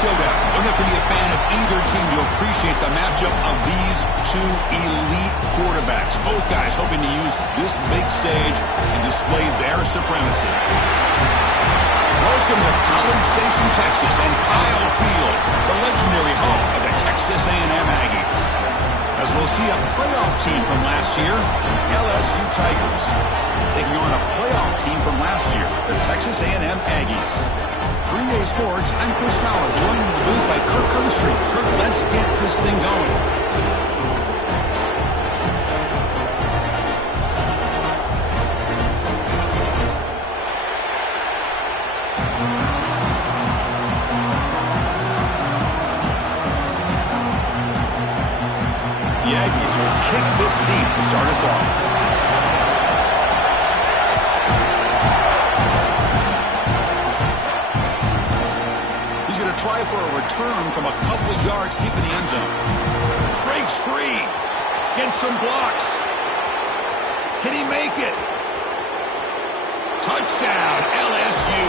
showdown. You don't have to be a fan of either team to appreciate the matchup of these two elite quarterbacks. Both guys hoping to use this big stage and display their supremacy. Welcome to College Station, Texas, and Kyle Field, the legendary home of the Texas A&M Aggies. As we'll see a playoff team from last year, LSU Tigers, taking on a playoff team from last year, the Texas A&M Aggies. 3A Sports, I'm Chris Fowler, joined in the booth by Kirk Herbstreit. Kirk, let's get this thing going. The Aggies will kick this deep to start us off. He's going to try for a return from a couple of yards deep in the end zone. Breaks free. Gets some blocks. Can he make it? Touchdown, LSU.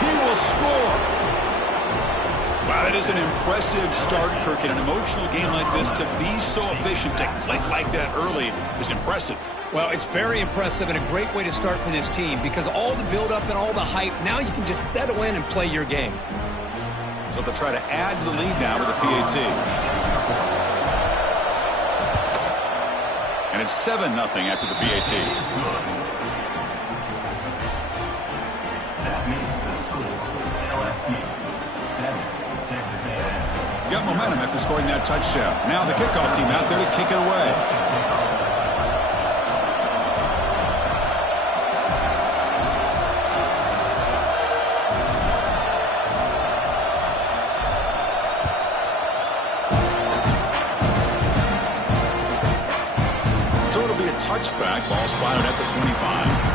He will score. Wow, that is an impressive start, Kirk. In an emotional game like this, to be so efficient, to click like that early is impressive. Well, it's very impressive and a great way to start for this team because all the build-up and all the hype, now you can just settle in and play your game. So they'll try to add to the lead now with a PAT. And it's 7-0 after the PAT. That means the score, LSU 7. Texas A&M. Got momentum after scoring that touchdown. Now the kickoff team out there to kick it away. So it'll be a touchback. Ball spotted at the 25.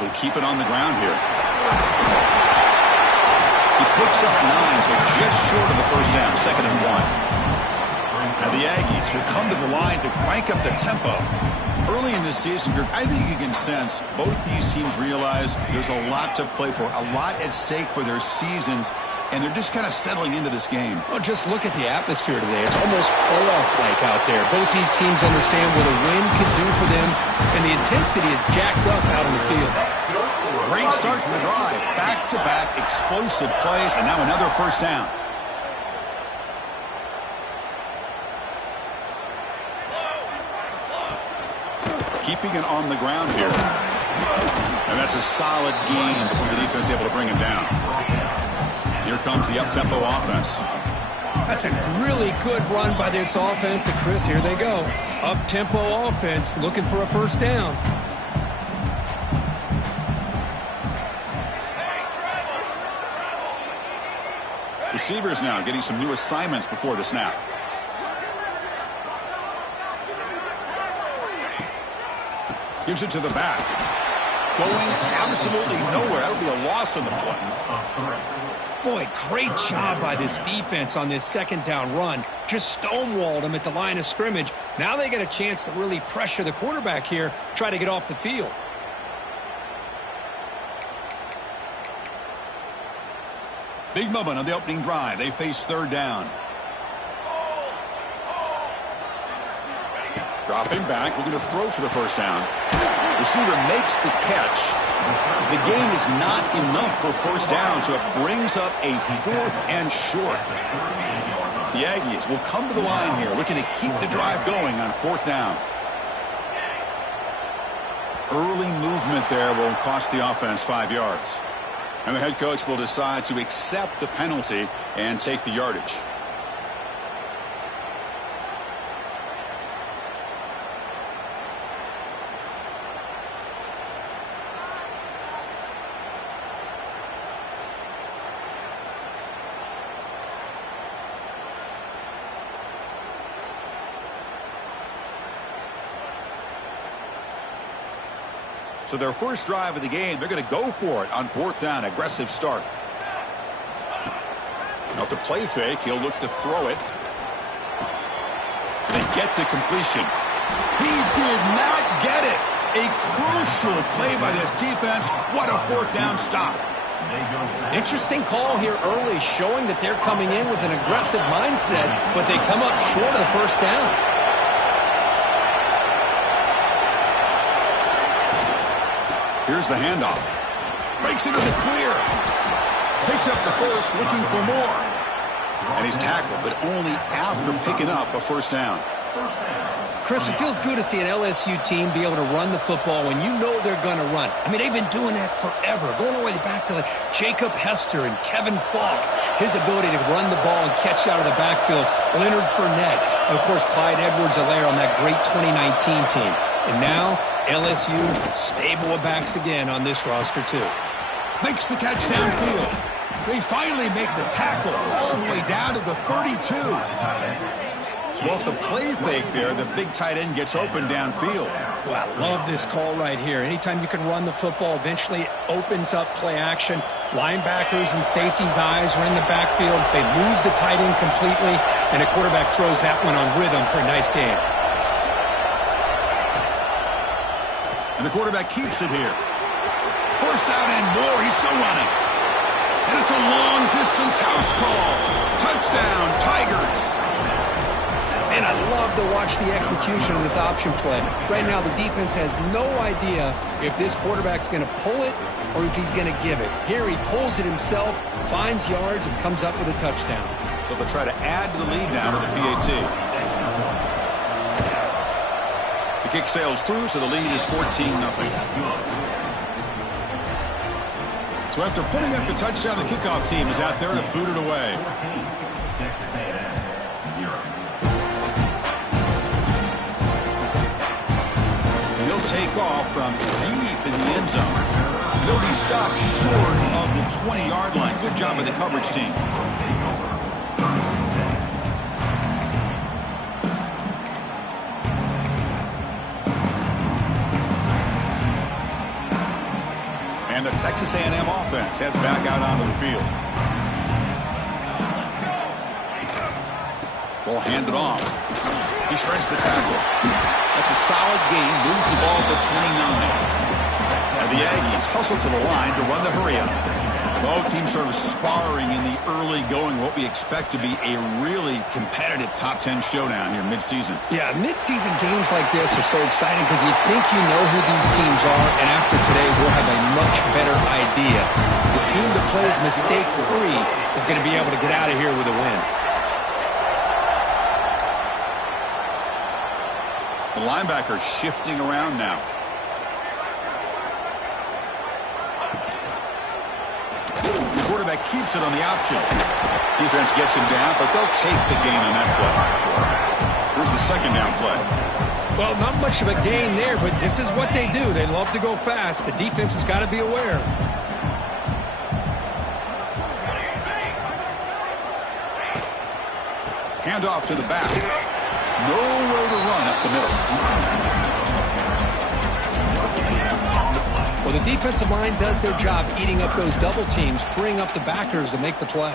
Will keep it on the ground here. He picks up 9, so just short of the first down, 2nd and 1. Now the Aggies will come to the line to crank up the tempo. Early in this season, I think you can sense both these teams realize there's a lot to play for, a lot at stake for their seasons, and they're just kind of settling into this game. Well, just look at the atmosphere today. It's almost playoff-like out there. Both these teams understand what a win can do for them, and the intensity is jacked up out on the field. Great start to the drive. Back-to-back explosive plays, and now another first down. Keeping it on the ground here. And that's a solid gain before the defense is able to bring him down. Here comes the up-tempo offense. That's a really good run by this offense. And, Chris, here they go. Up-tempo offense looking for a first down. Receivers now getting some new assignments before the snap. Gives it to the back. Going absolutely nowhere. That would be a loss on the play. Boy, great job by this defense on this 2nd down run. Just stonewalled him at the line of scrimmage. Now they get a chance to really pressure the quarterback here, try to get off the field. Big moment on the opening drive. They face 3rd down. Dropping back, looking to throw for the first down. Receiver makes the catch. The gain is not enough for first down, so it brings up a 4th and short. The Aggies will come to the line here, looking to keep the drive going on 4th down. Early movement there will cost the offense 5 yards. And the head coach will decide to accept the penalty and take the yardage. So their first drive of the game, they're going to go for it on 4th down. Aggressive start. Now to play fake, he'll look to throw it. They get the completion. He did not get it. A crucial play by this defense. What a 4th down stop. Interesting call here early, showing that they're coming in with an aggressive mindset, but they come up short of the first down. Here's the handoff. Breaks into the clear. Picks up the first, looking for more. And he's tackled, but only after picking up a first down. Chris, it feels good to see an LSU team be able to run the football when you know they're going to run. I mean, they've been doing that forever, going all the way back to like Jacob Hester and Kevin Falk. His ability to run the ball and catch out of the backfield. Leonard Fournette. And, of course, Clyde Edwards-Helaire on that great 2019 team. And now, LSU stable of backs again on this roster, too. Makes the catch downfield. They finally make the tackle all the way down to the 32. So off the play fake there, the big tight end gets open downfield. Well, I love this call right here. Anytime you can run the football, eventually it opens up play action. Linebackers and safeties' eyes are in the backfield. They lose the tight end completely, and the quarterback throws that one on rhythm for a nice game. And the quarterback keeps it here. First down and more. He's still running. And it's a long-distance house call. Touchdown, Tigers. And I love to watch the execution of this option play. Right now, the defense has no idea if this quarterback's going to pull it or if he's going to give it. Here, he pulls it himself, finds yards, and comes up with a touchdown. So they'll try to add to the lead now to the PAT. The kick sails through, so the lead is 14-0. So after putting up a touchdown, the kickoff team is out there to boot it away. Texas A&M 0. He'll take off from deep in the end zone. And he'll be stopped short of the 20-yard line. Good job by the coverage team. And the Texas A&M offense heads back out onto the field. Ball handed off. He shreds the tackle. That's a solid gain. Moves the ball to the 29. And the Aggies hustle to the line to run the hurry-up. Both teams sort of sparring in the early going, what we expect to be a really competitive top 10 showdown here mid-season. Yeah, mid-season games like this are so exciting because you think you know who these teams are, and after today we'll have a much better idea. The team that plays mistake-free is going to be able to get out of here with a win. The linebacker shifting around now. The quarterback keeps it on the option. Defense gets him down, but they'll take the gain on that play. Here's the second down play. Well, not much of a gain there, but this is what they do. They love to go fast. The defense has got to be aware. Handoff to the back. Nowhere to run up the middle. Well, the defensive line does their job eating up those double teams, freeing up the backers to make the play.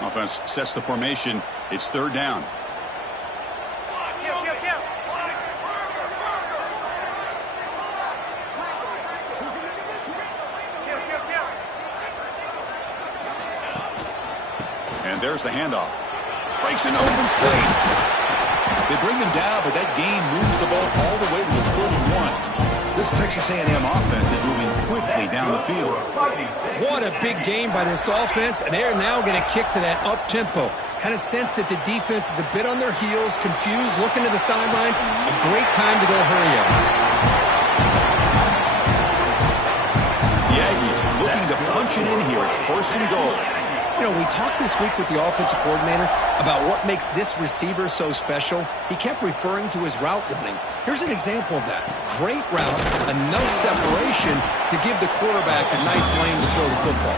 Offense sets the formation. It's third down. And there's the handoff. Breaks into open space. They bring him down, but that gain moves the ball all the way to the 31. This Texas A&M offense is moving quickly down the field. What a big game by this offense, and they're now going to kick to that up-tempo. Kind of sense that the defense is a bit on their heels, confused, looking to the sidelines. A great time to go hurry up. The Aggies looking to punch it in here. It's first and goal. You know, we talked this week with the offensive coordinator about what makes this receiver so special. He kept referring to his route running. Here's an example of that. Great route, enough separation to give the quarterback a nice lane to throw the football.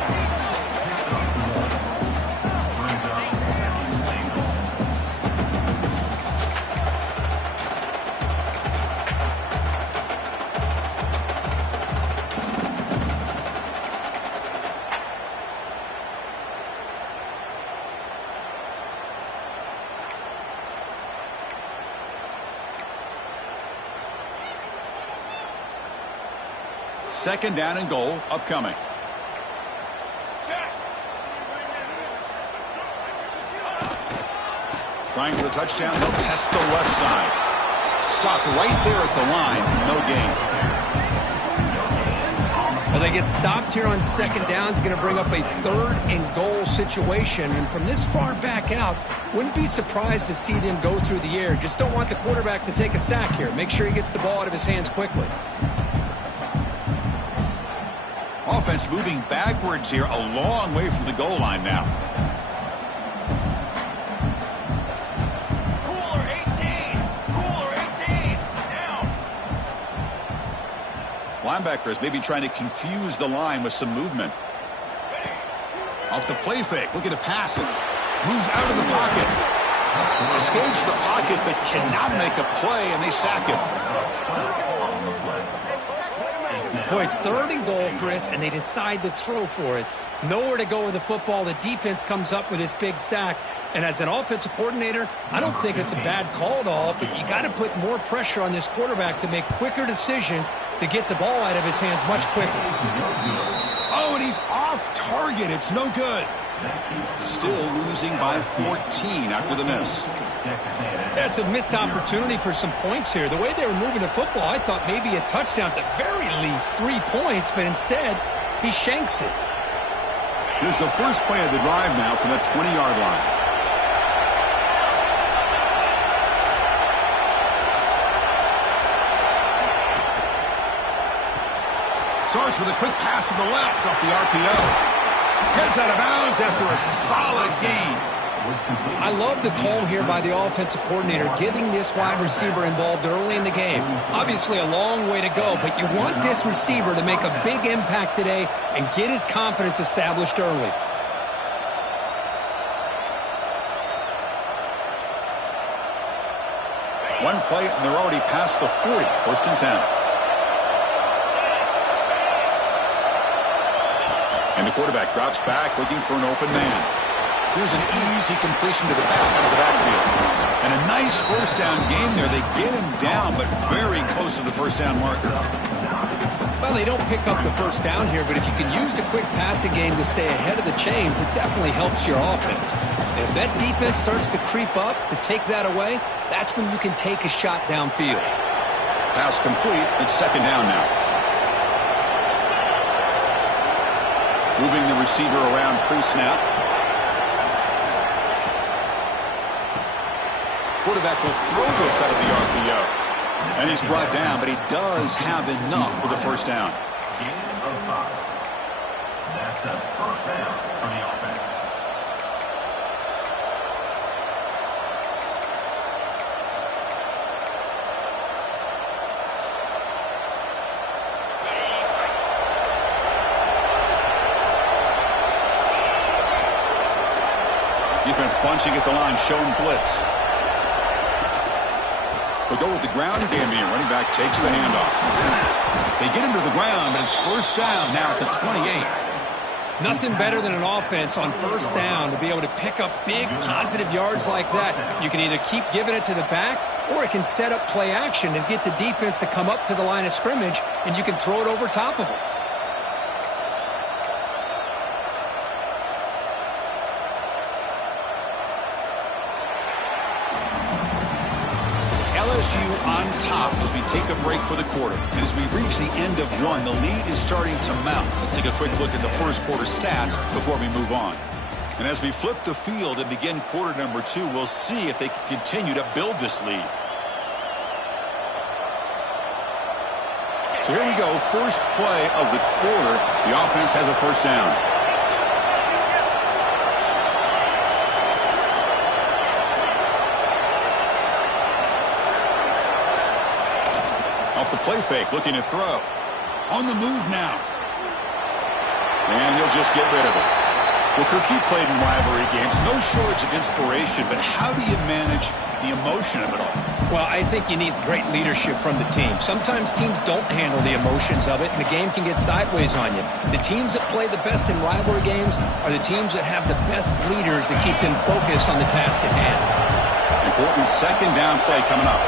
Second down and goal upcoming. Trying for the touchdown. They'll test the left side. Stopped right there at the line. No gain. Well, they get stopped here on second down. It's going to bring up a third and goal situation. And from this far back out, wouldn't be surprised to see them go through the air. Just don't want the quarterback to take a sack here. Make sure he gets the ball out of his hands quickly. Offense moving backwards here, a long way from the goal line now. Cooler 18. Cooler 18. Down. Linebackers maybe trying to confuse the line with some movement. Off the play fake, looking to pass it. Moves out of the pocket. Escapes the pocket but cannot make a play, and they sack him. Boy, it's third and goal, Chris, and they decide to throw for it. Nowhere to go with the football. The defense comes up with this big sack. And as an offensive coordinator, I don't think it's a bad call at all, but you got to put more pressure on this quarterback to make quicker decisions to get the ball out of his hands much quicker. Oh, and he's off target. It's no good. Still losing by 14 after the miss. That's a missed opportunity for some points here. The way they were moving the football, I thought maybe a touchdown, at the very least 3 points, but instead he shanks it. Here's the first play of the drive now from the 20-yard line. Starts with a quick pass to the left off the RPO. Heads out of bounds after a solid gain. I love the call here by the offensive coordinator, getting this wide receiver involved early in the game. Obviously a long way to go, but you want this receiver to make a big impact today and get his confidence established early. One play, and they're already past the 40. First and 10. And the quarterback drops back, looking for an open man. Here's an easy completion to the back out of the backfield. And a nice first down gain there. They get him down, but very close to the first down marker. Well, they don't pick up the first down here, but if you can use the quick passing game to stay ahead of the chains, it definitely helps your offense. And if that defense starts to creep up to take that away, that's when you can take a shot downfield. Pass complete. It's second down now. Moving the receiver around pre-snap. Quarterback will throw this out of the RPO. And he's brought down, but he does have enough for the first down. Gain of 5. That's a first down for the offense. Defense bunching at the line, showing blitz. They go with the ground game here. Running back takes the handoff. They get him to the ground, but it's first down now at the 28. Nothing better than an offense on first down to be able to pick up big positive yards like that. You can either keep giving it to the back, or it can set up play action and get the defense to come up to the line of scrimmage, and you can throw it over top of them. LSU on top as we take a break for the quarter. And as we reach the end of one, the lead is starting to mount. Let's take a quick look at the first quarter stats before we move on. And as we flip the field and begin quarter number 2, we'll see if they can continue to build this lead. So here we go, first play of the quarter. The offense has a first down. off the play fake, looking to throw. On the move now. And he'll just get rid of it. Well, Kirk, he played in rivalry games. No shortage of inspiration, but how do you manage the emotion of it all? Well, I think you need great leadership from the team. Sometimes teams don't handle the emotions of it, and the game can get sideways on you. The teams that play the best in rivalry games are the teams that have the best leaders that keep them focused on the task at hand. Important second down play coming up.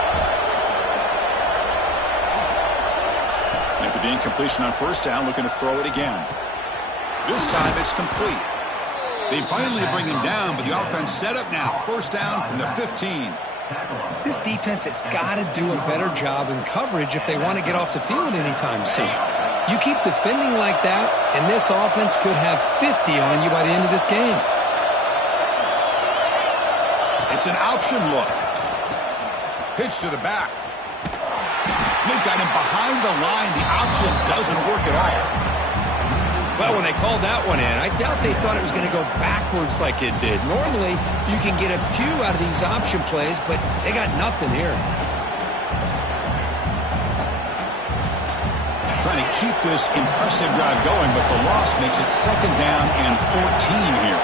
After the incompletion on first down, looking to throw it again. This time it's complete. They finally bring him down, but the offense set up now. First down from the 15. This defense has got to do a better job in coverage if they want to get off the field anytime soon. You keep defending like that, and this offense could have 50 on you by the end of this game. It's an option look. Pitch to the back. They've got him behind the line. The option doesn't work at all. Well, when they called that one in, I doubt they thought it was going to go backwards like it did. Normally, you can get a few out of these option plays, but they got nothing here. Trying to keep this impressive drive going, but the loss makes it second down and 14 here.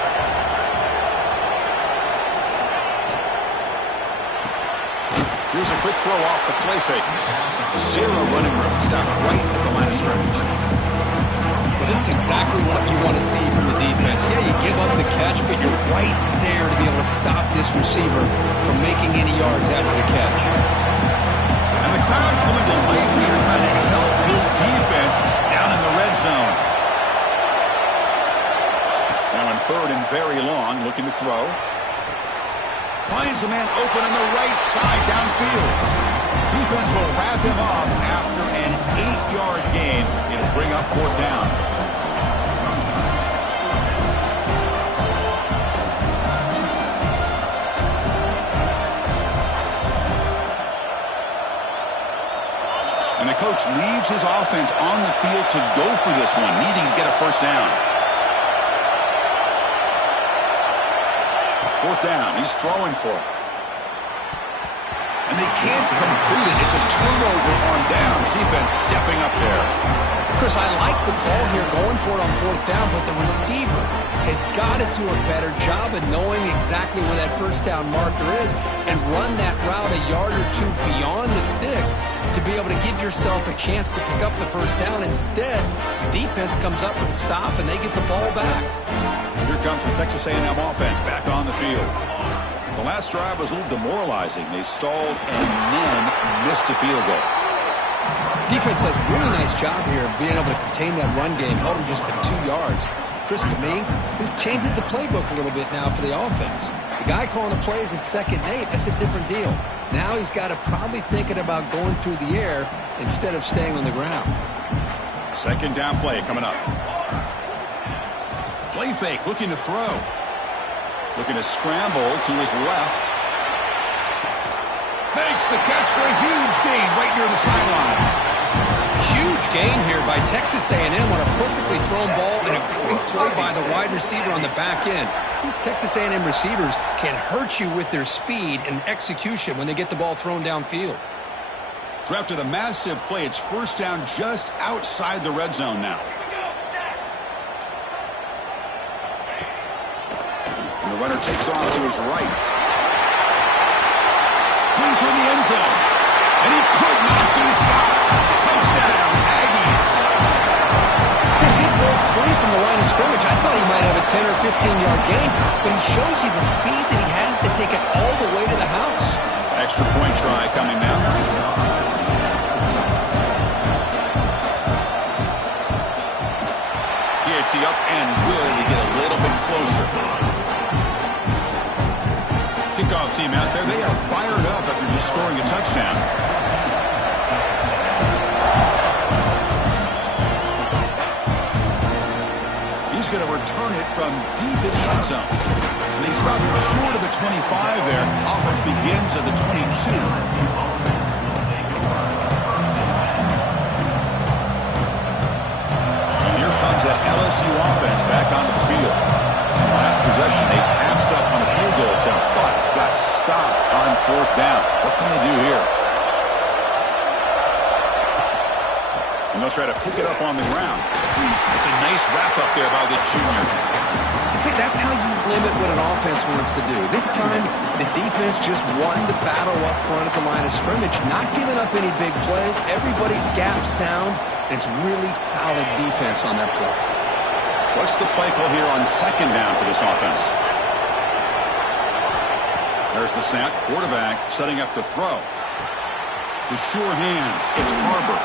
Here's a quick throw off the play fake. Zero running room. Stop right at the line of scrimmage. Well, this is exactly what you want to see from the defense. Yeah, you give up the catch, but you're right there to be able to stop this receiver from making any yards after the catch. And the crowd coming to life here trying to help this defense down in the red zone. Now in third and very long, looking to throw. Finds a man open on the right side downfield. Defense will wrap him up after an 8-yard gain. It'll bring up fourth down. And the coach leaves his offense on the field to go for this one, needing to get a first down. Fourth down. He's throwing for it. And they can't complete it. It's a turnover on downs. Defense stepping up there. Chris, I like the call here going for it on fourth down, but the receiver has got to do a better job of knowing exactly where that first down marker is and run that route a yard or two beyond the sticks to be able to give yourself a chance to pick up the first down. Instead, the defense comes up with a stop and they get the ball back. Here comes the Texas A&M offense back on the field. The last drive was a little demoralizing. They stalled and then missed a field goal. Defense does a really nice job here of being able to contain that run game, held them just at 2 yards. Chris, to me, this changes the playbook a little bit now for the offense. The guy calling the plays at 2nd and 8, that's a different deal. Now he's got to probably thinking about going through the air instead of staying on the ground. Second down play coming up. Play fake, looking to throw. Looking to scramble to his left. Makes the catch for a huge gain right near the sideline. Huge gain here by Texas A&M on a perfectly thrown ball and a great play by the wide receiver on the back end. These Texas A&M receivers can hurt you with their speed and execution when they get the ball thrown downfield. So after the massive play, it's first down just outside the red zone now. And the runner takes off to his right. Clean toward the end zone. And he could not be stopped. Touchdown, Aggies. Chris, he broke free from the line of scrimmage. I thought he might have a 10 or 15-yard gain, but he shows you the speed that he has to take it all the way to the house. Extra point try coming now. He hits it up and good to get a little bit closer. Kickoff team out there, they are fired up after just scoring a touchdown. He's going to return it from deep in the end zone. And they stop him short of the 25 there. Offense begins at the 22. And here comes that LSU offense back onto the field. Last possession, they passed up on a field goal attempt, but got stopped on fourth down. What can they do here? And they'll try to pick it up on the ground. It's a nice wrap-up there by the junior. See, that's how you limit what an offense wants to do. This time, the defense just won the battle up front at the line of scrimmage, not giving up any big plays. Everybody's gap sound. It's really solid defense on that play. What's the play call here on second down for this offense? There's the snap. Quarterback setting up to throw. The sure hands. It's Barber.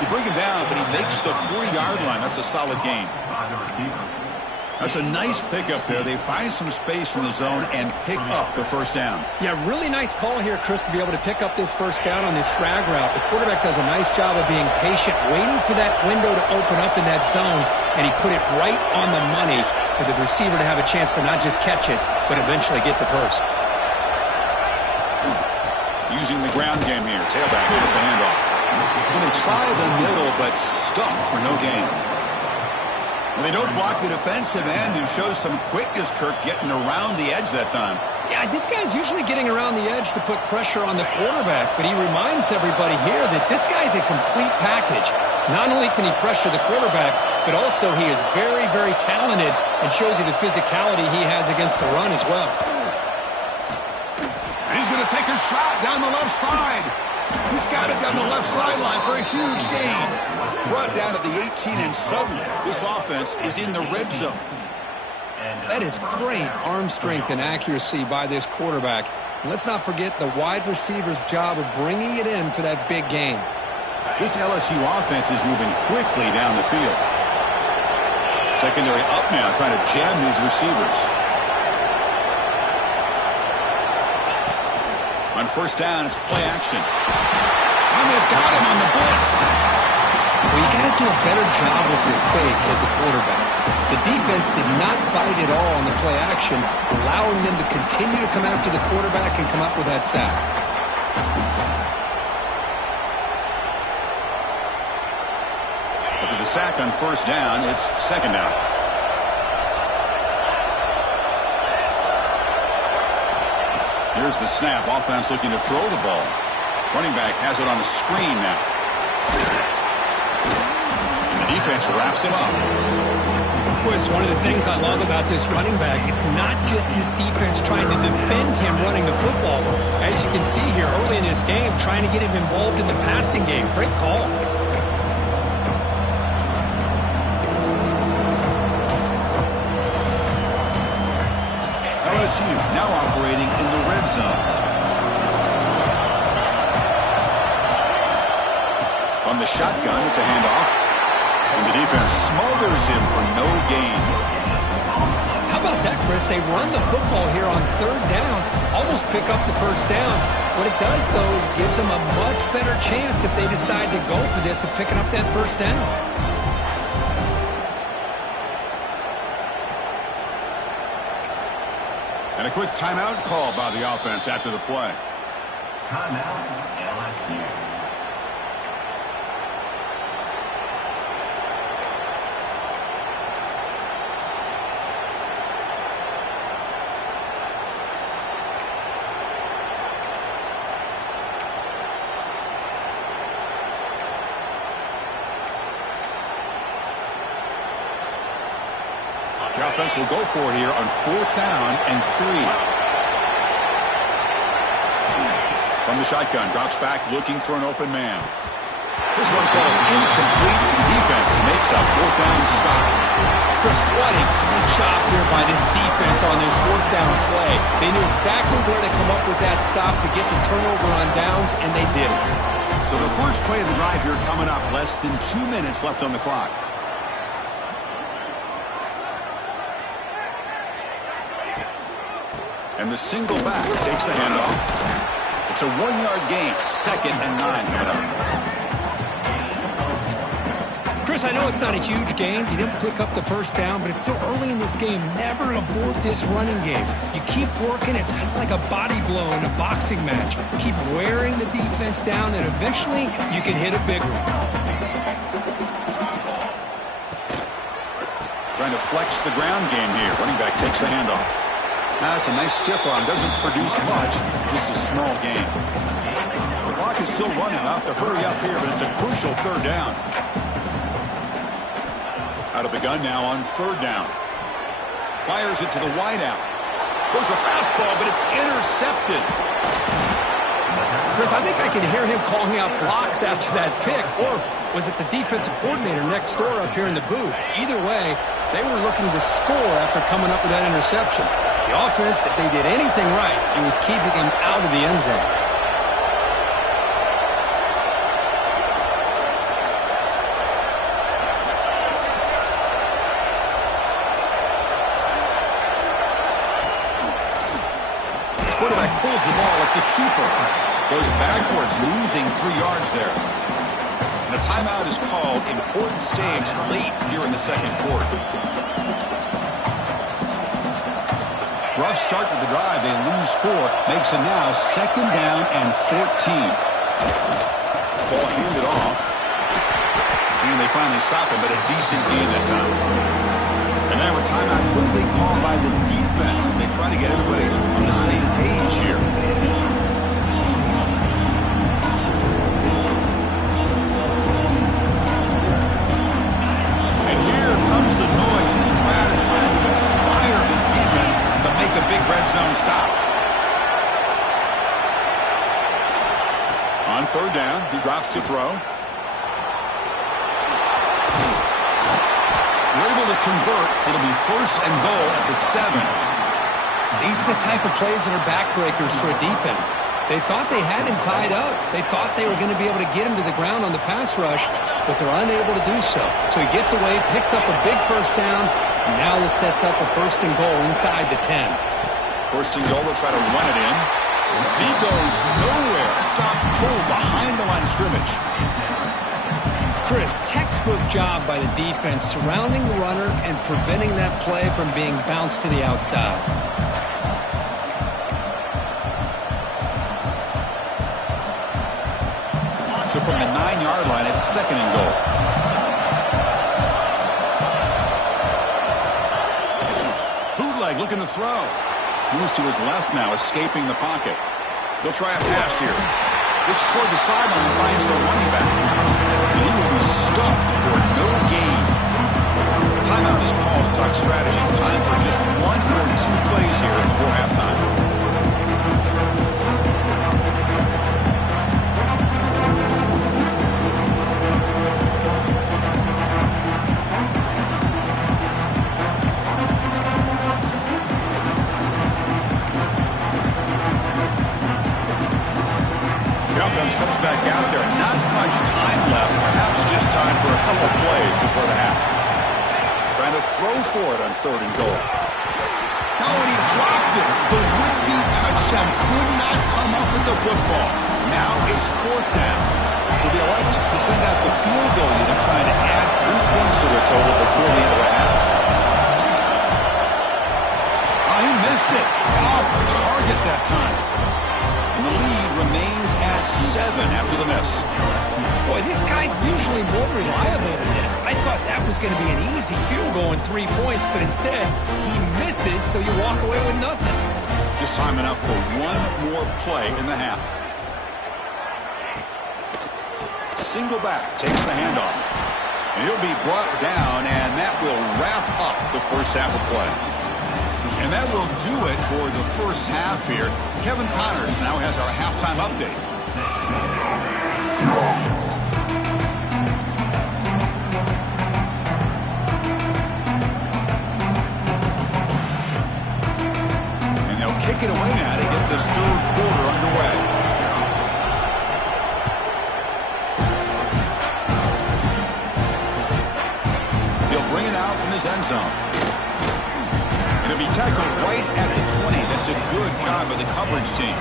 You bring him down, but he makes the 4-yard line. That's a solid gain. That's a nice pickup there. They find some space in the zone and pick up the first down. Yeah, really nice call here, Chris, to be able to pick up this first down on this drag route. The quarterback does a nice job of being patient, waiting for that window to open up in that zone, and he put it right on the money for the receiver to have a chance to not just catch it, but eventually get the first. Using the ground game here. Tailback has the handoff. Well, they try the middle, but stuck for no gain. Well, they don't block the defensive end, who shows some quickness, Kirk, getting around the edge that time. Yeah, this guy's usually getting around the edge to put pressure on the quarterback, but he reminds everybody here that this guy's a complete package. Not only can he pressure the quarterback, but also he is very, very talented and shows you the physicality he has against the run as well. And he's going to take a shot down the left side. He's got it down the left sideline for a huge gain. Brought down to the 18, and suddenly this offense is in the red zone. That is great arm strength and accuracy by this quarterback. And let's not forget the wide receiver's job of bringing it in for that big gain. This LSU offense is moving quickly down the field. Secondary up now, trying to jam these receivers. On first down, it's play action. And they've got him on the blitz. Well, you got to do a better job with your fake as a quarterback. The defense did not bite at all on the play action, allowing them to continue to come after the quarterback and come up with that sack. After the sack on first down, it's second down. Here's the snap. Offense looking to throw the ball. Running back has it on a screen now. And the defense wraps him up. Well, it's one of the things I love about this running back. It's not just this defense trying to defend him running the football. As you can see here early in this game, trying to get him involved in the passing game. Great call. LSU now operating in the red zone. On the shotgun, it's a handoff. And the defense smothers him for no gain. How about that, Chris? They run the football here on third down, almost pick up the first down. What it does, though, is gives them a much better chance if they decide to go for this of picking up that first down. And a quick timeout call by the offense after the play. Timeout, LSU. The offense will go for it here on fourth down and 3. From the shotgun, drops back looking for an open man. This one falls incomplete. The defense makes a fourth down stop. Chris, what a great job here by this defense on this fourth down play. They knew exactly where to come up with that stop to get the turnover on downs, and they did it. So the first play of the drive here coming up, less than 2 minutes left on the clock. And the single back takes the handoff. It's a 1-yard gain. 2nd and 9 coming up. Chris, I know it's not a huge game. You didn't pick up the first down, but it's still early in this game. Never abort this running game. You keep working. It's kind of like a body blow in a boxing match. Keep wearing the defense down, and eventually you can hit a big one. Trying to flex the ground game here. Running back takes the handoff. That's a nice stiff arm. Doesn't produce much. Just a small gain. The clock Clock is still running. I'll have to hurry up here, but it's a crucial third down. Out of the gun now on third down. Fires it to the wideout. Goes a fastball, but it's intercepted. Chris, I think I can hear him calling out blocks after that pick. Or was it the defensive coordinator next door up here in the booth? Either way, they were looking to score after coming up with that interception. The offense, if they did anything right, it was keeping him out of the end zone. Quarterback pulls the ball. It's a keeper. Goes backwards, losing 3 yards there. And a timeout is called. Important stage late here in the second quarter. Rough start with the drive. They lose 4. Makes it now second down and 14. Ball handed off. And they finally stop him, but a decent gain that time. And now a timeout quickly called by the defense as they try to get everybody on the same page here. And here comes the noise. This crowd is trying to inspire this defense to make a big red zone stop. On third down, he drops to throw. We're able to convert. It'll be first and goal at the 7. These are the type of plays that are backbreakers for a defense. They thought they had him tied up. They thought they were going to be able to get him to the ground on the pass rush, but they're unable to do so. So he gets away, picks up a big first down, and now this sets up a first and goal inside the 10. First and goal, they'll try to run it in. He goes nowhere. Stop cold behind the line of scrimmage. Chris, textbook job by the defense surrounding the runner and preventing that play from being bounced to the outside. So from the 9-yard line, it's second and goal. Bootleg looking to throw. Moves to his left now, escaping the pocket. They'll try a pass here. Looks toward the sideline, finds the running back. And he will be stuffed for no gain. Timeout is called to talk strategy. Time for just 1 or 2 plays here before halftime. Comes back out there. Not much time left. Perhaps just time for a couple plays before the half. Trying to throw for it on third and goal. Oh, and he dropped it. The would-be touchdown could not come up with the football. Now it's fourth down. So they elect to send out the field goal unit trying to add 3 points to their total before the end of the half. Oh, he missed it. Off target that time. And the lead remains at 7 after the miss. Boy, this guy's usually more reliable than this. I thought that was going to be an easy field goal and 3 points, but instead he misses, so you walk away with nothing. Just time enough for 1 more play in the half. Single back takes the handoff. And he'll be brought down, and that will wrap up the first half of play. And that will do it for the first half here. Kevin Connors now has our halftime update. And they'll kick it away now to get this third quarter underway. He'll bring it out from his end zone. It'll be tackled right at the 20. That's a good job by the coverage team.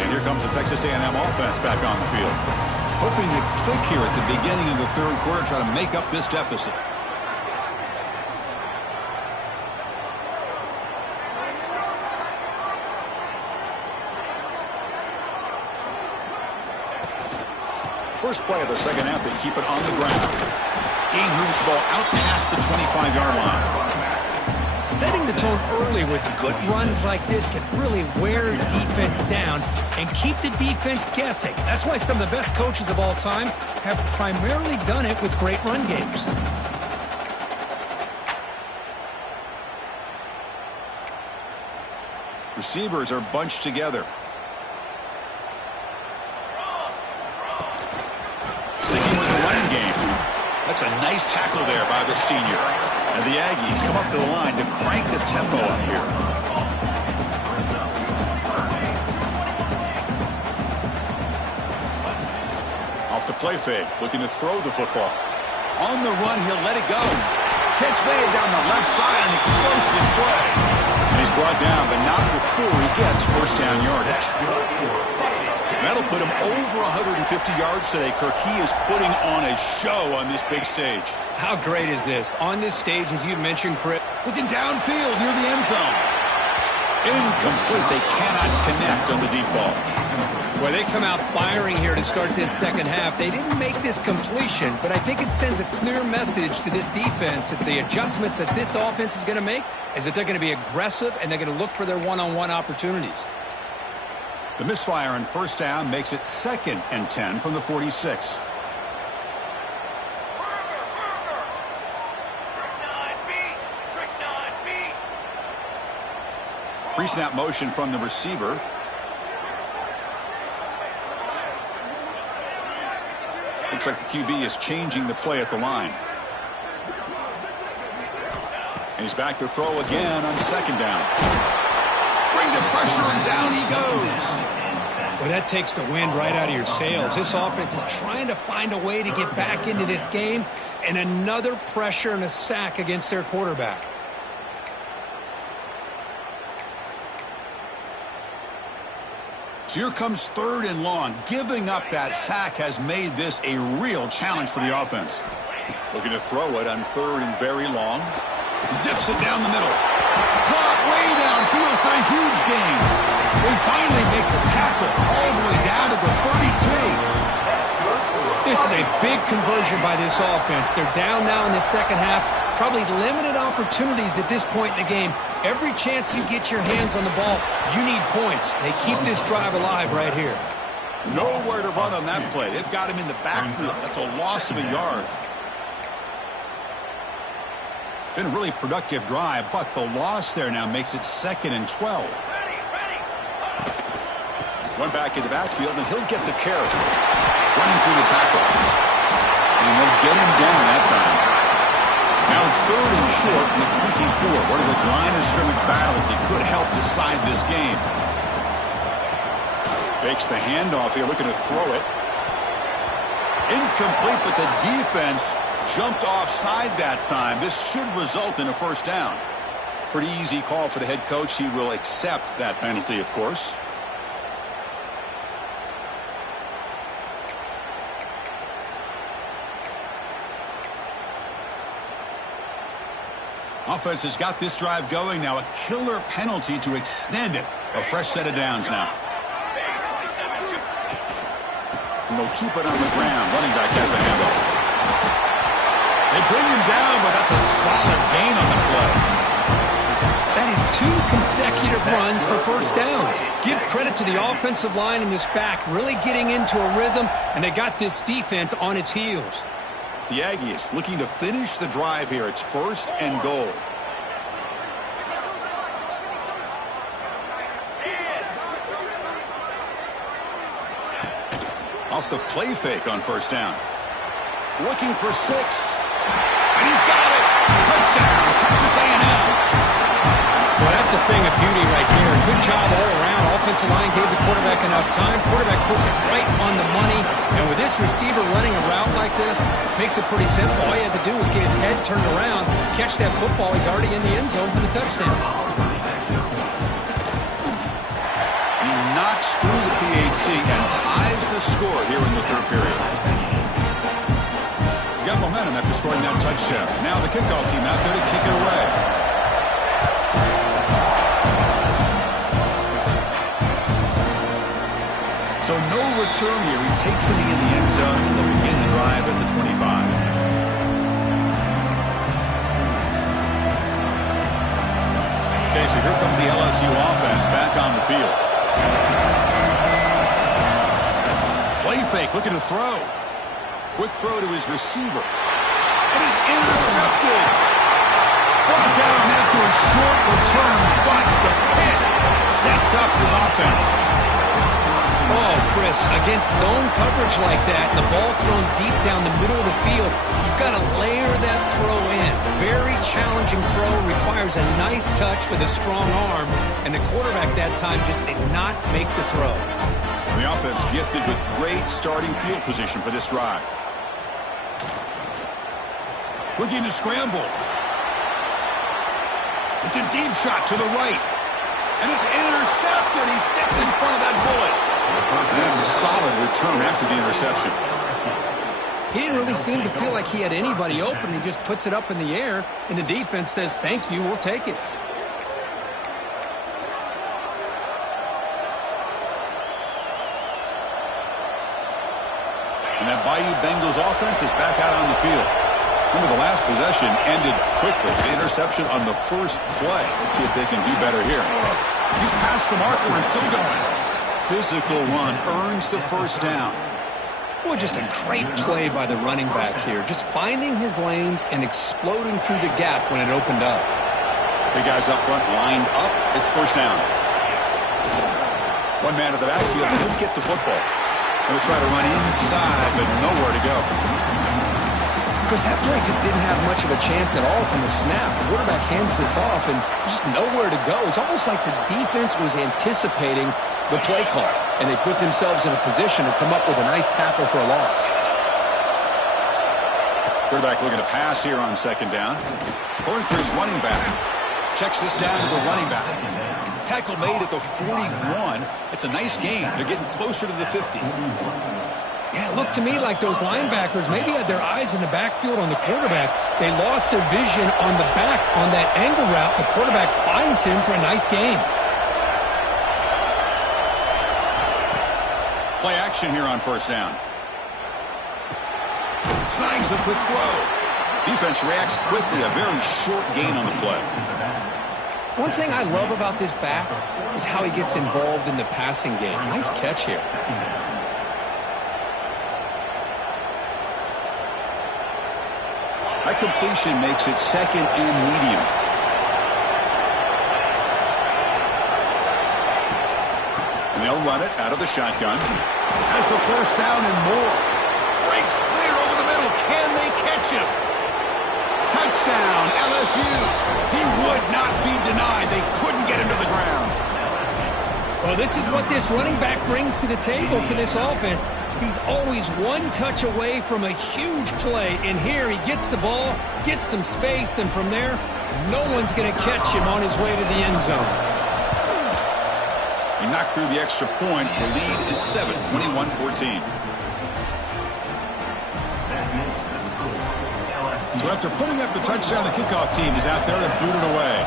And here comes the Texas A&M offense back on the field. Hoping to click here at the beginning of the third quarter, try to make up this deficit. First play of the second half, they keep it on the ground. Game moves the ball out past the 25-yard line. Setting the tone early with good runs like this can really wear defense down and keep the defense guessing. That's why some of the best coaches of all time have primarily done it with great run games. Receivers are bunched together. Sticking with the running game. That's a nice tackle there by the senior. And the Aggies come up to the line to crank the tempo up here. Off the play fake, looking to throw the football. On the run, he'll let it go. Catch made down the left side, an explosive play. And he's brought down, but not before he gets first down yardage. That'll put him over 150 yards today, Kirk. He is putting on a show on this big stage. How great is this? On this stage, as you mentioned, Chris. Looking downfield near the end zone. Incomplete. They cannot connect on the deep ball. Well, they come out firing here to start this second half. They didn't make this completion, but I think it sends a clear message to this defense that the adjustments that this offense is going to make is that they're going to be aggressive and they're going to look for their one-on-one opportunities. The misfire on first down makes it 2nd and 10 from the 46. Pre-snap motion from the receiver. Looks like the QB is changing the play at the line. And he's back to throw again on second down. Bring the pressure, and down he goes. Well, that takes the wind right out of your sails. This offense is trying to find a way to get back into this game, and another pressure and a sack against their quarterback. So here comes 3rd and long. Giving up that sack has made this a real challenge for the offense. Looking to throw it on 3rd and very long. Zips it down the middle. Caught way downfield for a huge gain. They finally make the tackle all the way down to the 32. This is a big conversion by this offense. They're down now in the second half. Probably limited opportunities at this point in the game. Every chance you get your hands on the ball, you need points. They keep this drive alive right here. Nowhere to run on that play. They've got him in the backfield. That's a loss of a yard. Been a really productive drive, but the loss there now makes it 2nd and 12. One back in the backfield, and he'll get the carry. Running through the tackle. And they'll get him down that time. Now it's 3rd and short in the 24. One of those line of scrimmage battles that could help decide this game. Fakes the handoff here, looking to throw it. Incomplete, but the defense jumped offside that time. This should result in a first down. Pretty easy call for the head coach. He will accept that penalty, of course. Offense has got this drive going now. A killer penalty to extend it. A fresh set of downs now. And they'll keep it on the ground. Running back has the handoff. They bring him down, but that's a solid gain on the play. That is 2 consecutive runs for first downs. Give credit to the offensive line and this back really getting into a rhythm, and they got this defense on its heels. The Aggies looking to finish the drive here. It's 1st and goal. Off the play fake on first down. Looking for 6. And he's got it. Touchdown, Texas A&M. Well, that's a thing of beauty right there. Good job all around. Offensive line gave the quarterback enough time. Quarterback puts it right on the money. And with this receiver running a route like this, makes it pretty simple. All you had to do was get his head turned around, catch that football. He's already in the end zone for the touchdown. He knocks through the PAT and ties the score here in the 3rd period. Got momentum after scoring that touchdown. Now the kickoff team out there to kick it away. So no return here. He takes it in the end zone, and they'll begin the drive at the 25. Okay, so here comes the LSU offense back on the field. Play fake, looking to throw. Quick throw to his receiver. It is intercepted. Brought down after a short return, but the pick sets up his offense. Oh, Chris, against zone coverage like that, the ball thrown deep down the middle of the field, you've got to layer that throw in. Very challenging throw, requires a nice touch with a strong arm, and the quarterback that time just did not make the throw. The offense gifted with great starting field position for this drive. Looking to scramble. It's a deep shot to the right. And it's intercepted. He stepped in front of that bullet. And that's a solid return after the interception. He didn't really seem to feel like he had anybody open. He just puts it up in the air, and the defense says, thank you, we'll take it. And that Bayou Bengals offense is back out on the field. Remember, the last possession ended quickly. The interception on the first play. Let's see if they can do better here. He's past the marker and still going. Physical run earns the first down. Boy, just a great play by the running back here. Just finding his lanes and exploding through the gap when it opened up. Big guys up front lined up. It's first down. One man at the backfield could get the football. Going to try to run inside, but nowhere to go. Chris, that play just didn't have much of a chance at all from the snap. The quarterback hands this off and just nowhere to go. It's almost like the defense was anticipating the play call, and they put themselves in a position to come up with a nice tackle for a loss. Quarterback looking to pass here on second down. Throwing for his running back. Checks this down to the running back. Tackle made at the 41. It's a nice gain. They're getting closer to the 50. Yeah, it looked to me like those linebackers maybe had their eyes in the backfield on the quarterback. They lost their vision on the back on that angle route. The quarterback finds him for a nice gain. Play action here on first down. Snags the quick throw. Defense reacts quickly. A very short gain on the play. One thing I love about this back is how he gets involved in the passing game. Nice catch here. That completion makes it second and medium. And they'll run it out of the shotgun. Has the first down and more. Breaks clear over the middle. Can they catch him? Touchdown, LSU. He would not be denied. They couldn't get him to the ground. Well, this is what this running back brings to the table for this offense. He's always one touch away from a huge play, and here he gets the ball, gets some space, and from there, no one's going to catch him on his way to the end zone. He knocked through the extra point. The lead is 7, 21-14. So after putting up the touchdown, the kickoff team is out there to boot it away.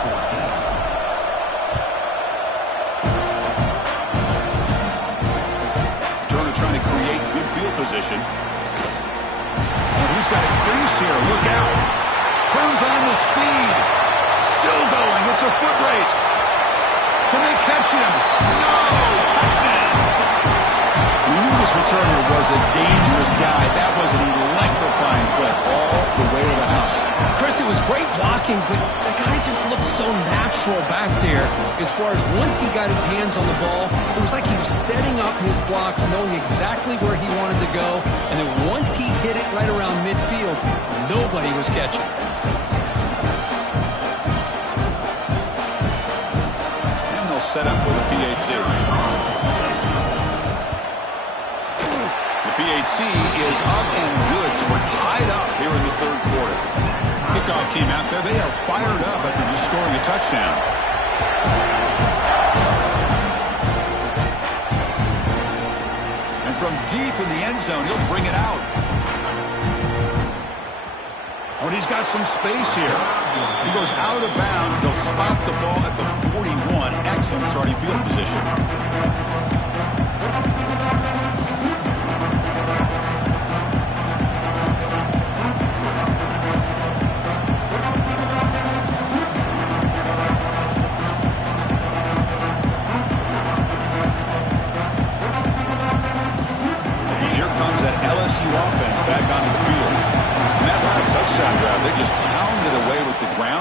Trying to create good field position. And he's got a base here. Look out. Turns on the speed. Still going. It's a foot race. Can they catch him? No. Touchdown. We knew this returner was a dangerous guy. That was an electrifying play all the way to the house. Chris, it was great blocking, but the guy just looked so natural back there. As far as once he got his hands on the ball, it was like he was setting up his blocks, knowing exactly where he wanted to go. And then once he hit it right around midfield, nobody was catching. And they'll set up with a PAT. The PAT is up and good, so we're tied up here in the third quarter. Kickoff team out there, they are fired up after just scoring a touchdown. And from deep in the end zone, he'll bring it out. Oh, and he's got some space here. He goes out of bounds. They'll spot the ball at the 41. Excellent starting field position.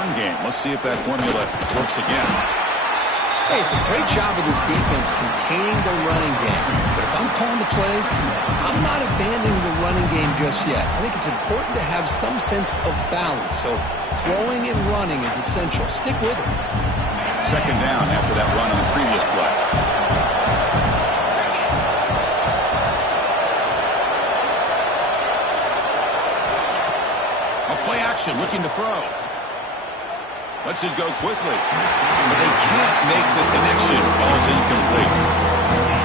run game. Let's see if that formula works again. Hey, it's a great job of this defense containing the running game. But if I'm calling the plays, I'm not abandoning the running game just yet. I think it's important to have some sense of balance. So throwing and running is essential. Stick with it. Second down after that run on the previous play. A play action looking to throw. Lets it go quickly. But they can't make the connection. Ball's incomplete.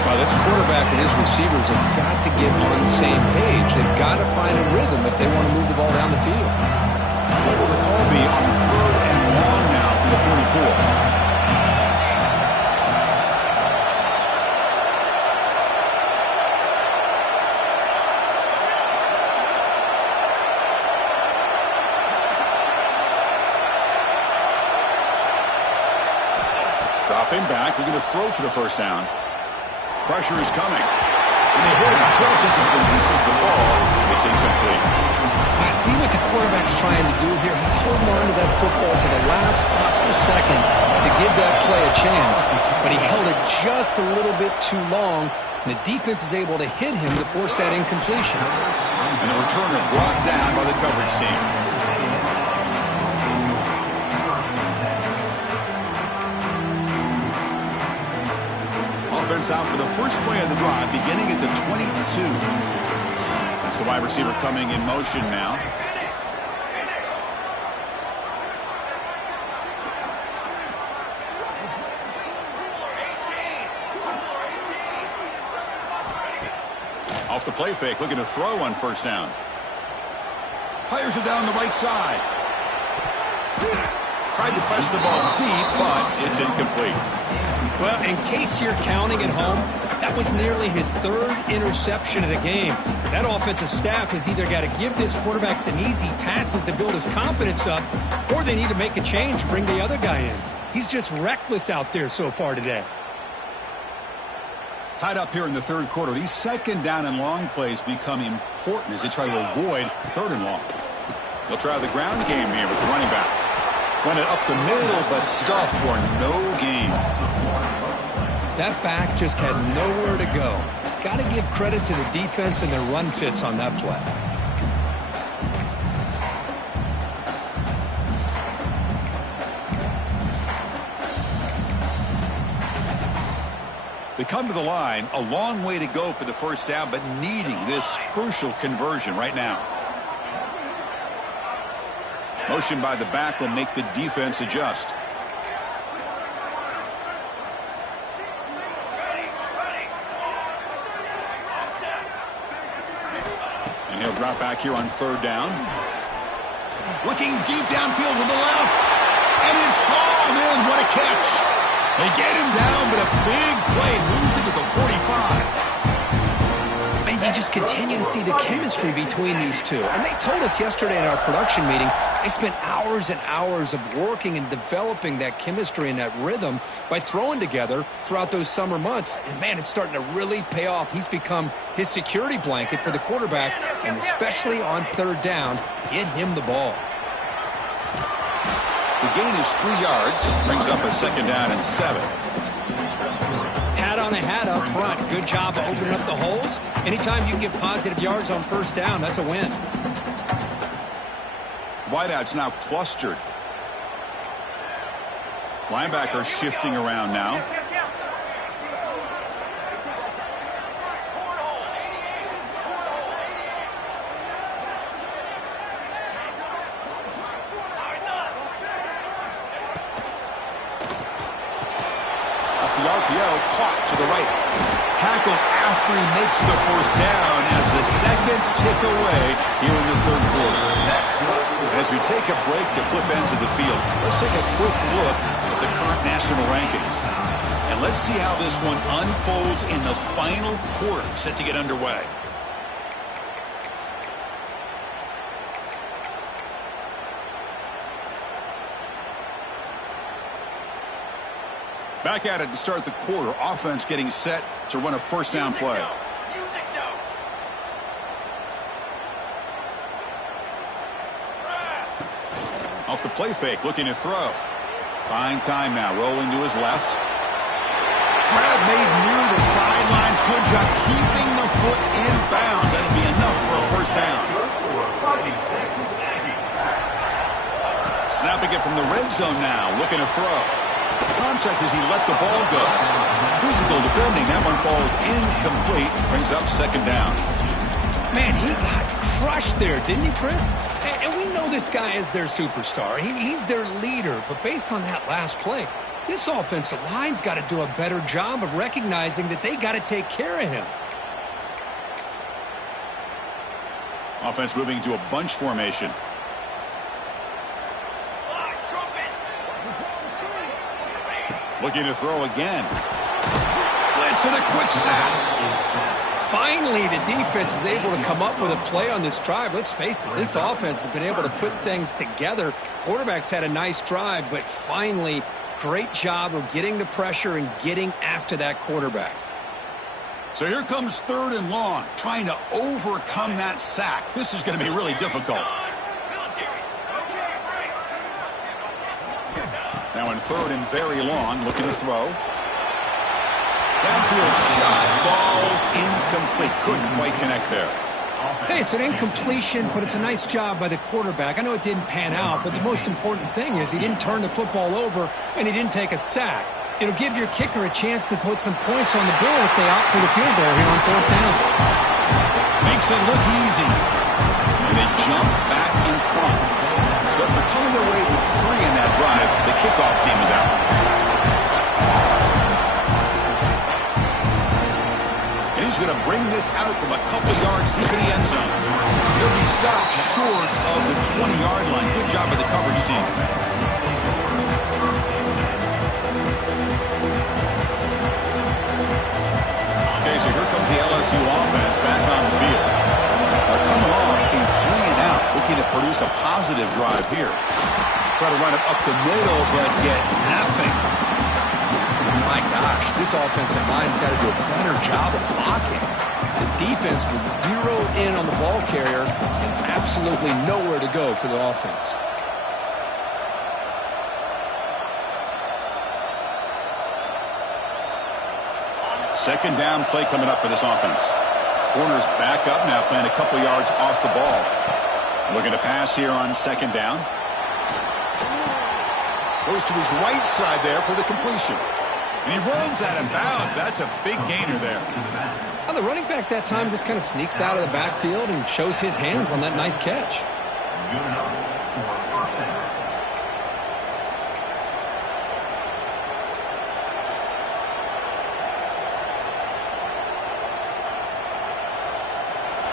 Well, this quarterback and his receivers have got to get on the same page. They've got to find a rhythm if they want to move the ball down the field. What will the call be on 3rd and long now from the 44? Dropping back, looking to throw for the first down. Pressure is coming. And they hit him just as he releases the ball. It's incomplete. I see what the quarterback's trying to do here. He's holding on to that football to the last possible second to give that play a chance. But he held it just a little bit too long. And the defense is able to hit him to force that incompletion. And the returner brought down by the coverage team. Offense out for the first play of the drive, beginning at the 22. That's the wide receiver coming in motion now. Off the play fake, looking to throw on first down. Fires it down the right side. Tried to press the ball deep, but it's incomplete. Well, in case you're counting at home, that was nearly his 3rd interception of the game. That offensive staff has either got to give this quarterback some easy passes to build his confidence up, or they need to make a change, bring the other guy in. He's just reckless out there so far today. Tied up here in the 3rd quarter. These second down and long plays become important as they try to avoid 3rd and long. They'll try the ground game here with the running back. Went it up the middle, but stuffed for no gain. That back just had nowhere to go. Got to give credit to the defense and their run fits on that play. They come to the line, a long way to go for the first down, but needing this crucial conversion right now. Motion by the back will make the defense adjust. And he'll drop back here on 3rd down. Looking deep downfield with the left. And it's hauled in. What a catch. They get him down, but a big play moves into the 45. And you just continue to see the chemistry between these two. And they told us yesterday in our production meeting, they spent hours and hours of working and developing that chemistry and that rhythm by throwing together throughout those summer months. And, man, it's starting to really pay off. He's become his security blanket for the quarterback, and especially on 3rd down, get him the ball. The gain is 3 yards, brings up a 2nd down and 7. Hat on a hat up front. Good job of opening up the holes. Anytime you can get positive yards on first down, that's a win. Wideouts now clustered. Linebacker shifting around now. Off the RPO, caught to the right. Tackle after he makes the first down as the seconds tick away here in the 3rd quarter. And as we take a break to flip into the field, let's take a quick look at the current national rankings. And let's see how this one unfolds in the final quarter set to get underway. Back at it to start the quarter. Offense getting set to run a first down play. Off the play fake, looking to throw. Buying time now, rolling to his left. Grab made near the sidelines. Good job keeping the foot in bounds. That'll be enough for a first down. Snapping it from the red zone now, looking to throw. Contact as he let the ball go. Physical defending. That one falls incomplete. Brings up second down. Man, he got crushed there, didn't he, Chris? And we know this guy is their superstar. He's their leader. But based on that last play, this offensive line's got to do a better job of recognizing that they got to take care of him. Offense moving to a bunch formation. Looking to throw again. Blitz and a quick sack. Finally, the defense is able to come up with a play on this drive. Let's face it, this offense has been able to put things together. Quarterback's had a nice drive, but finally, great job of getting the pressure and getting after that quarterback. So here comes 3rd and long, trying to overcome that sack. This is going to be really difficult. Now in 3rd and very long, looking to throw. Downfield shot falls incomplete. Couldn't quite connect there. Hey, it's an incompletion, but it's a nice job by the quarterback. I know it didn't pan out, but the most important thing is he didn't turn the football over and he didn't take a sack. It'll give your kicker a chance to put some points on the board if they opt for the field goal here on 4th down. Makes it look easy. And they jump back in front. So after coming away with 3 in that drive, the kickoff team is out. And he's going to bring this out from a couple yards deep in the end zone. He'll be stopped short of the 20-yard line. Good job by the coverage team. Okay, so here comes the LSU offense back on the field. They're coming off a 3-and-out, looking to produce a positive drive here. Try to run it up the middle, but get nothing. My gosh, this offensive line's got to do a better job of blocking. The defense was zeroed in on the ball carrier and absolutely nowhere to go for the offense. Second down play coming up for this offense. Corners back up now, playing a couple yards off the ball. Looking to pass here on second down. Goes to his right side there for the completion. And he runs out of bounds. That's a big gainer there. Well, the running back that time just kind of sneaks out of the backfield and shows his hands on that nice catch. Good enough for a first down.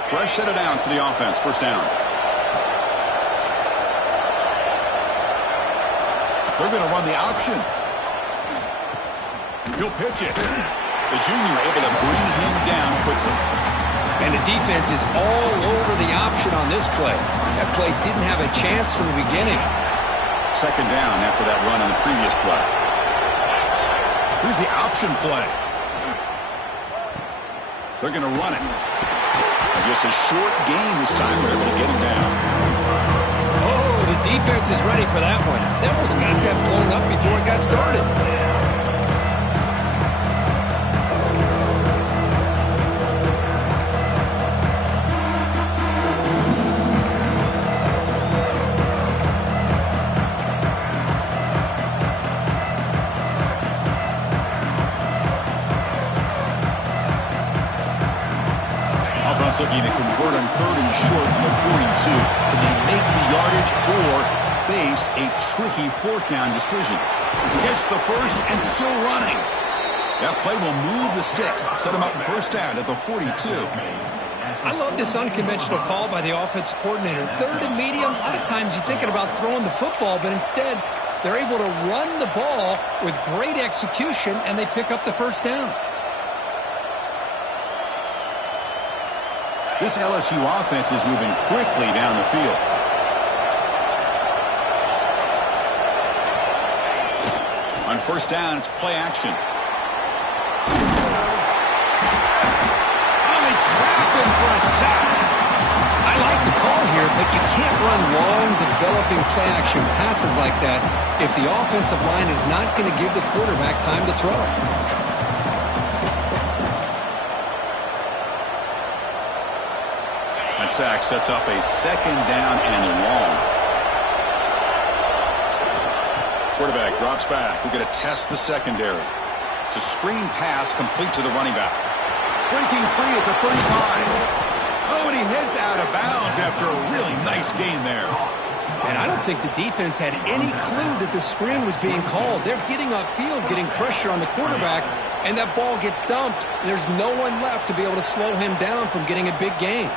Fresh set of downs for the offense. First down. They're going to run the option. He'll pitch it. The junior able to bring him down quickly. And the defense is all over the option on this play. That play didn't have a chance from the beginning. Second down after that run on the previous play. Here's the option play. They're going to run it. Just a short gain this time. They're able to get him down. Oh, the defense is ready for that one. They almost got that blown up before it got started. Looking to convert on 3rd and short from the 42. Can they make the yardage or face a tricky 4th down decision? Gets the first and still running. That play will move the sticks. Set him up in first down at the 42. I love this unconventional call by the offensive coordinator. 3rd and medium, a lot of times you're thinking about throwing the football, but instead they're able to run the ball with great execution, and they pick up the first down. This LSU offense is moving quickly down the field. On first down, it's play action. Oh, they trap him for a sack. I like the call here, but you can't run long, developing play-action passes like that if the offensive line is not going to give the quarterback time to throw. That sack sets up a second down and long. Quarterback drops back. We're going to test the secondary. It's a screen pass complete to the running back. Breaking free at the 35. Oh, and he heads out of bounds after a really nice gain there. And I don't think the defense had any clue that the screen was being called. They're getting upfield, getting pressure on the quarterback, and that ball gets dumped. There's no one left to be able to slow him down from getting a big gain.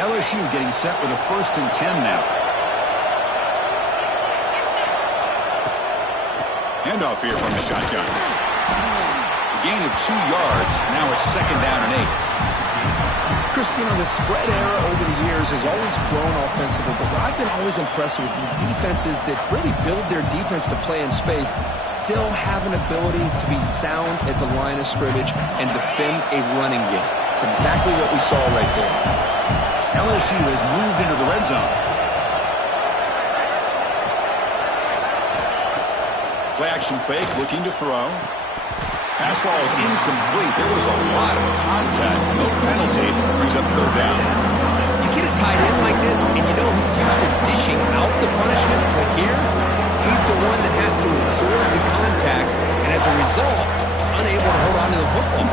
LSU getting set with a 1st and 10 now. Handoff here from the shotgun. A gain of 2 yards. Now it's 2nd down and 8. Chris, you know, the spread era over the years has always grown offensively, but what I've been always impressed with the defenses that really build their defense to play in space still have an ability to be sound at the line of scrimmage and defend a running game. It's exactly what we saw right there. LSU has moved into the red zone. Play action fake, looking to throw. Pass ball is incomplete. There was a lot of contact. No penalty. Brings up 3rd down. You get a tight end like this, and you know he's used to dishing out the punishment, but here, he's the one that has to absorb the contact, and as a result, he's unable to hold on to the football.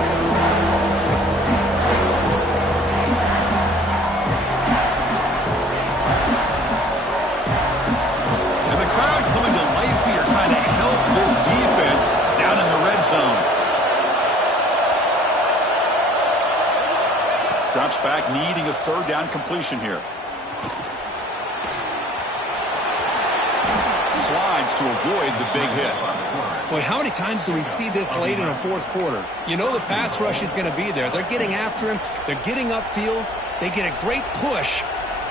Drops back, needing a 3rd down completion here. Slides to avoid the big hit. Boy, how many times do we see this late in the 4th quarter? You know the pass rush is going to be there. They're getting after him. They're getting upfield. They get a great push.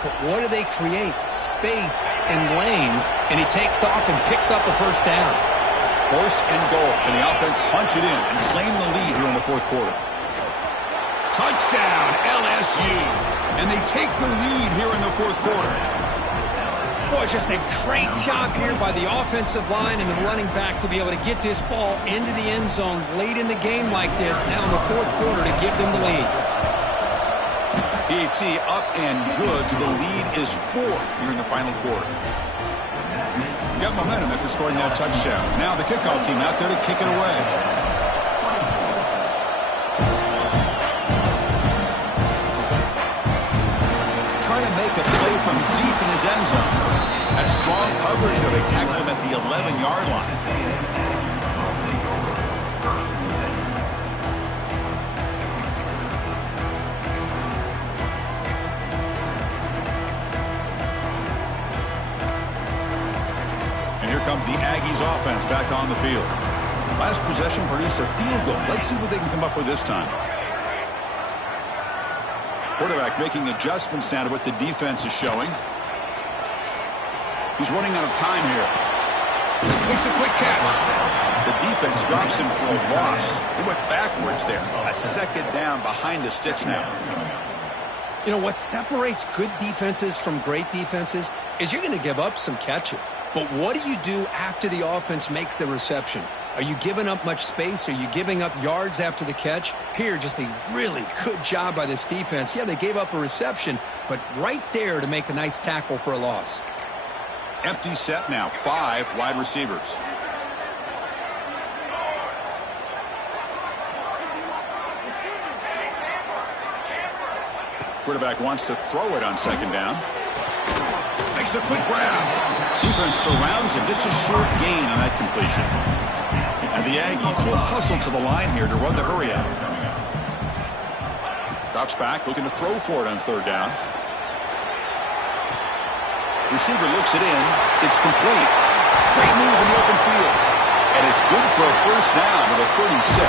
But what do they create? Space and lanes. And he takes off and picks up a 1st down. 1st and goal. Can the offense punch it in and claim the lead here in the 4th quarter? Touchdown, LSU. And they take the lead here in the 4th quarter. Boy, just a great job here by the offensive line and the running back to be able to get this ball into the end zone late in the game like this, now in the 4th quarter, to give them the lead. PAT up and good, so the lead is 4 here in the final quarter. Got momentum after scoring that touchdown. Now the kickoff team out there to kick it away. Trying to make a play from deep in his end zone. That's strong coverage, though. They tackle him at the 11-yard line. And here comes the Aggies offense back on the field. Last possession produced a field goal. Let's see what they can come up with this time. Quarterback making adjustments now to what the defense is showing. He's running out of time here. Makes a quick catch. The defense drops him for a loss. They went backwards there. A 2nd down behind the sticks now. You know, what separates good defenses from great defenses is you're going to give up some catches. But what do you do after the offense makes the reception? Are you giving up much space? Are you giving up yards after the catch? Here, just a really good job by this defense. Yeah, they gave up a reception, but right there to make a nice tackle for a loss. Empty set now, 5 wide receivers. Quarterback wants to throw it on 2nd down. Makes a quick grab. Defense surrounds him. Just a short gain on that completion. And the Aggies will hustle to the line here to run the hurry out. Drops back, looking to throw for it on 3rd down. Receiver looks it in. It's complete. Great move in the open field. And it's good for a 1st down with a 36.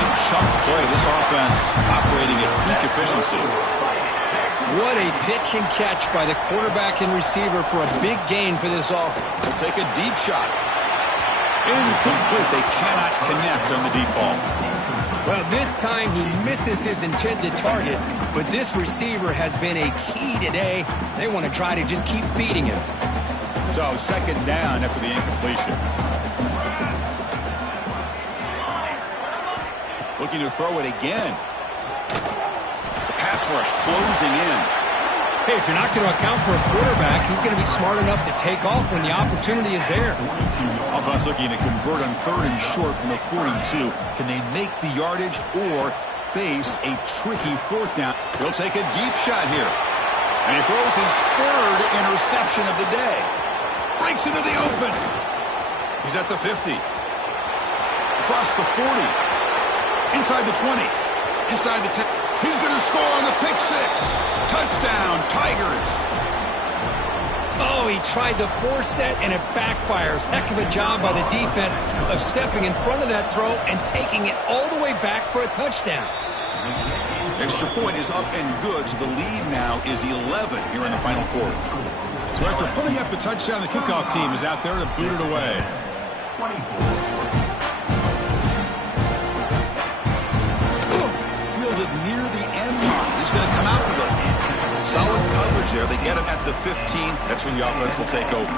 Big chunk play. This offense operating at peak efficiency. What a pitch and catch by the quarterback and receiver for a big gain for this offense. They'll take a deep shot. Incomplete. They cannot connect on the deep ball. Well, this time he misses his intended target, but this receiver has been a key today. They want to try to just keep feeding him. So, second down after the incompletion. Looking to throw it again. The pass rush closing in. Hey, if you're not going to account for a quarterback, he's going to be smart enough to take off when the opportunity is there. Offense looking to convert on 3rd and short from the 42. Can they make the yardage or face a tricky 4th down? He'll take a deep shot here. And he throws his 3rd interception of the day. Breaks into the open. He's at the 50. Across the 40. Inside the 20. Inside the 10. He's going to score on the pick 6. Touchdown, Tigers. Oh, he tried to force it, and it backfires. Heck of a job by the defense of stepping in front of that throw and taking it all the way back for a touchdown. Extra point is up and good, so the lead now is 11 here in the final quarter. So after putting up the touchdown, the kickoff team is out there to boot it away. 24. Fielded near the end line. He's going to come out with a solid coverage there. They get him at the 15. That's where the offense will take over.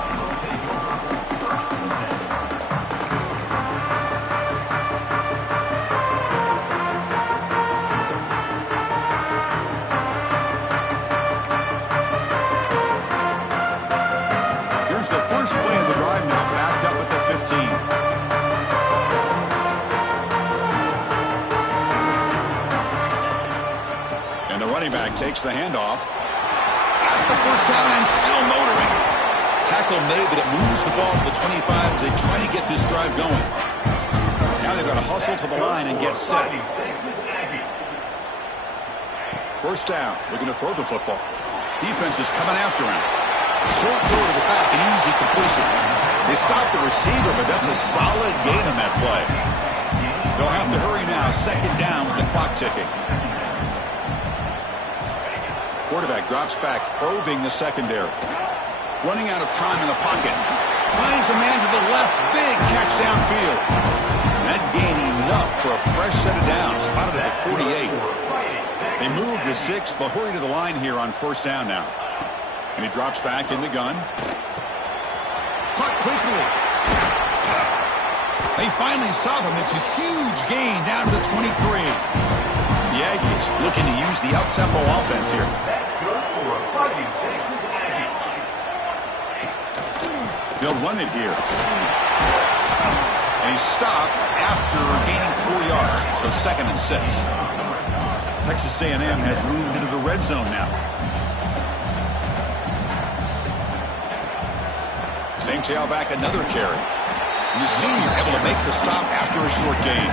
Here's the first play of the drive now, backed up at the 15. The running back takes the handoff. Got the first down and still motoring. Tackle made, but it moves the ball to the 25 as they try to get this drive going. Now they've got to hustle to the line and get set. First down. Looking to throw the football. Defense is coming after him. Short throw to the back, an easy completion. They stop the receiver, but that's a solid gain on that play. They'll have to hurry now. Second down with the clock ticking. Quarterback drops back, probing the secondary. Running out of time in the pocket. Finds a man to the left. Big catch downfield. That gain enough for a fresh set of downs. Spotted at the 48. They move the 6. They'll hurry to the line here on first down now. And he drops back in the gun. Caught quickly. They finally stop him. It's a huge gain down to the 23. The Aggies looking to use the up-tempo offense here. They'll run it here. And he's stopped after gaining 4 yards. So 2nd and 6. Texas A&M has moved into the red zone now. Same tailback, another carry. And the senior able to make the stop after a short gain.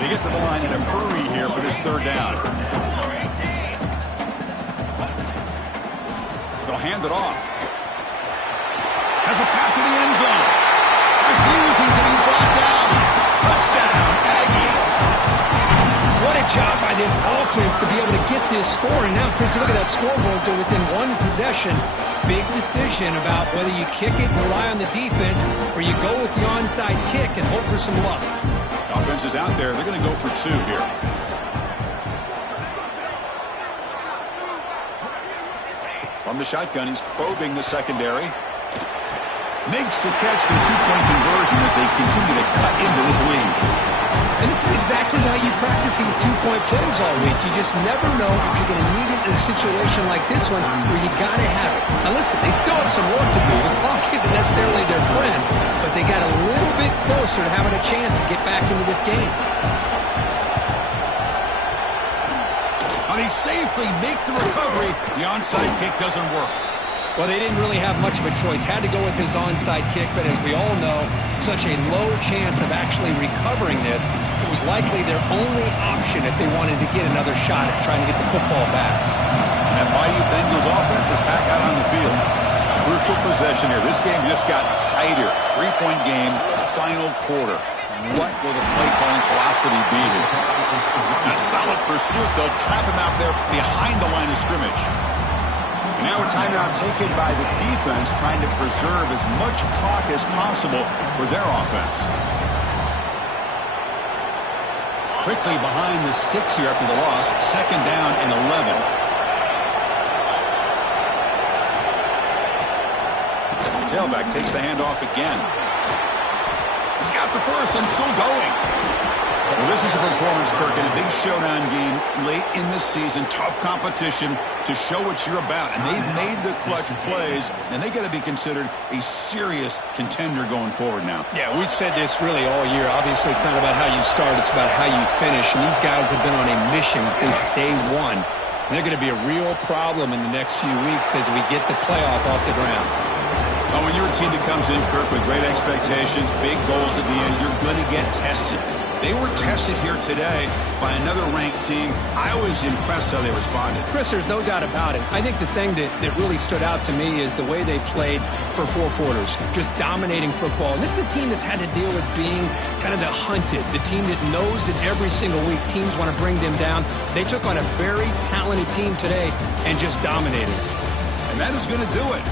They get to the line in a hurry here for this 3rd down. They'll hand it off. Has a path to the end zone. Refusing to be brought down. Touchdown, Aggies. What a job by this offense to be able to get this score. And now, Chris, look at that scoreboard. They're within 1 possession. Big decision about whether you kick it and rely on the defense or you go with the onside kick and hope for some luck. Offense is out there. They're going to go for 2 here. From the shotgun, he's probing the secondary. Makes the catch for the 2-point conversion as they continue to cut into this lead. And this is exactly why you practice these 2-point plays all week. You just never know if you're going to need it in a situation like this one where you got to have it. Now listen, they still have some work to do. The clock isn't necessarily their friend, but they got a little bit closer to having a chance to get back into this game. And he safely make the recovery. The onside kick doesn't work. Well, they didn't really have much of a choice. Had to go with his onside kick, but as we all know, such a low chance of actually recovering this. It was likely their only option if they wanted to get another shot at trying to get the football back. And that Bayou Bengals offense is back out on the field. Crucial possession here. This game just got tighter. 3-point game, final quarter. What will the play-calling philosophy be here? A solid pursuit. They'll trap him out there behind the line of scrimmage. And now a timeout taken by the defense, trying to preserve as much clock as possible for their offense. Quickly behind the sticks here after the loss. 2nd down and 11. Tailback takes the handoff again. He's got the first and still going. Well, this is a performance, Kirk, in a big showdown game late in this season. Tough competition to show what you're about. And they've made the clutch plays, and they got to be considered a serious contender going forward now. Yeah, we've said this really all year. Obviously, it's not about how you start. It's about how you finish. And these guys have been on a mission since day one. And they're going to be a real problem in the next few weeks as we get the playoff off the ground. Oh, when you're a team that comes in, Kirk, with great expectations, big goals at the end, you're going to get tested. They were tested here today by another ranked team. I was impressed how they responded. Chris, there's no doubt about it. I think the thing that really stood out to me is the way they played for 4 quarters, just dominating football. And this is a team that's had to deal with being kind of the hunted, the team that knows that every single week teams want to bring them down. They took on a very talented team today and just dominated. And that is going to do it.